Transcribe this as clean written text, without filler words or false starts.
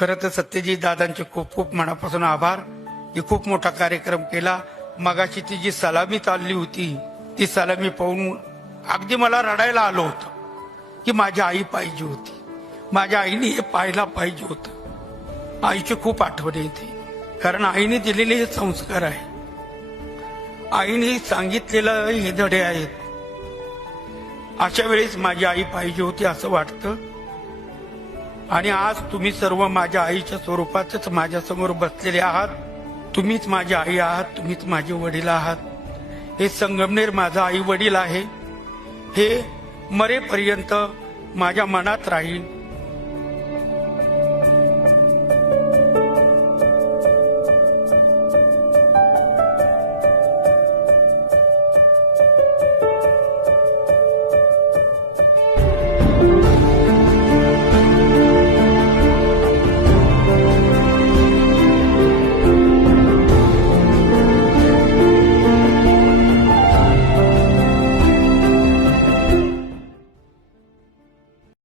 खरं तर सत्यजित दादांचे खूप खूप मनापासून आभार की खूप मोठा कार्यक्रम केला। मगाची ती जी सलामी चालली होती ती सलामी पाहून अगदी मला रडायला आलं होतं की माझी आई पाहिजे होती, माझ्या आईने हे पाहायला पाहिजे होतं। आईची खूप आठवण येते, कारण आईने दिलेले हे संस्कार आहे, आईने सांगितलेलं हे धडे आहेत। अशा वेळेस माझी आई पाहिजे होती असं वाटतं। आणि आज तुम्ही सर्व माझ्या आईच्या स्वरूपातच माझ्या समोर बसलेले आहात। तुम्हीच माझी आई आहात, तुम्हीच माझे वडील आहात। हे संगमनेर माझा आई वडील आहे, हे मरेपर्यंत माझ्या मनात राहील।